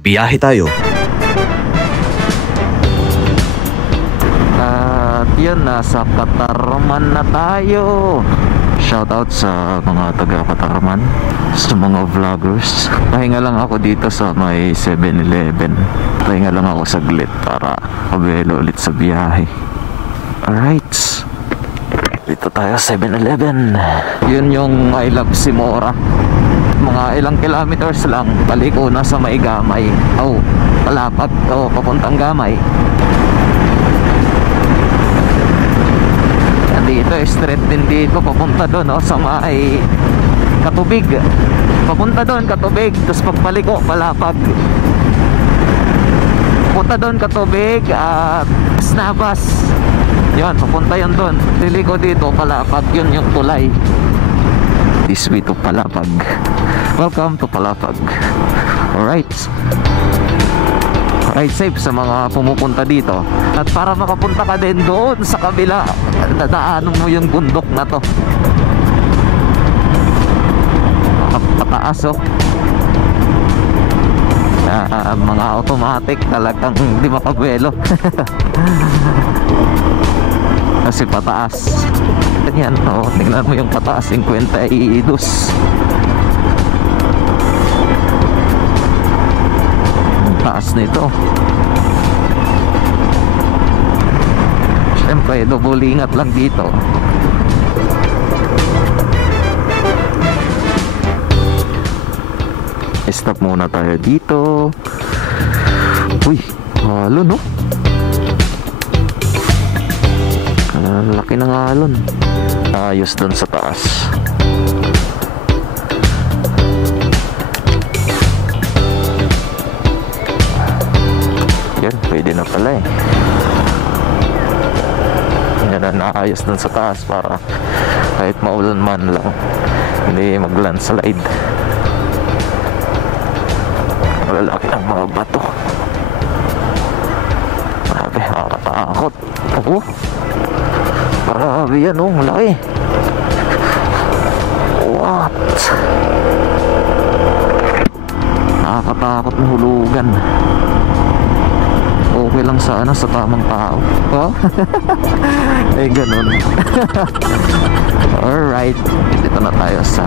Biyahe tayo. At yun, nasa Katarman na tayo. Shoutout sa mga taga Katarman, sa mga vloggers. Pahinga lang ako dito sa may 7-Eleven. Pahinga lang ako saglit para kabelo ulit sa biyahe. Alright, dito tayo 7-Eleven. Yun yung I Love Simora. Mga ilang kilometers lang, paliko na sa may Gamay. Palapag papuntang Gamay. Dito straight din dito papunta doon sa may Katubig. Papunta doon Katubig, tapos pagpaliko Palapag. Papunta doon Katubig at Snabas. Yun, papunta yun doon. Liliko dito Palapag, yun yung tulay. This way to Palapag. Welcome to Palapag. Alright, ride safe sa mga pumupunta dito. At para makapunta ka din doon sa kabila, dadaanan mo yung bundok na to. Pataas mga automatic talagang hindi makabuelo. Kasi pataas. Ganyan, tingnan mo yung pataas, 52. Taas nito. Siyempre double ingat lang dito. Stop muna tayo dito. Uy, halo no? Laki ng alon. Ayos dun sa taas. Yan, pwede na pala eh. Yan na, naayos dun sa taas para kahit maulan man lang hindi mag-landslide. Malalaki ang mga bato. Grabe, nakakatakot. Grabe yan malaki. What? Nakakatakot na hulugan. Okay lang sana sa tamang tao. Eh ganun. Alright, dito na tayo sa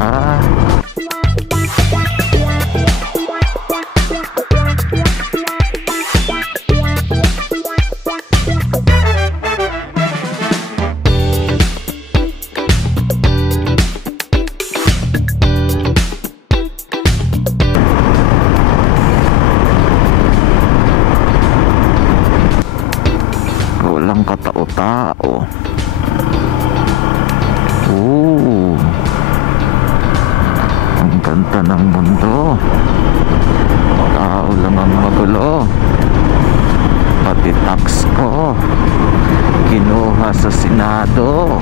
katao-tao. Ang ganda ng mundo. Tao lang ang magulo. Pati tax ko kinuha sa Senado.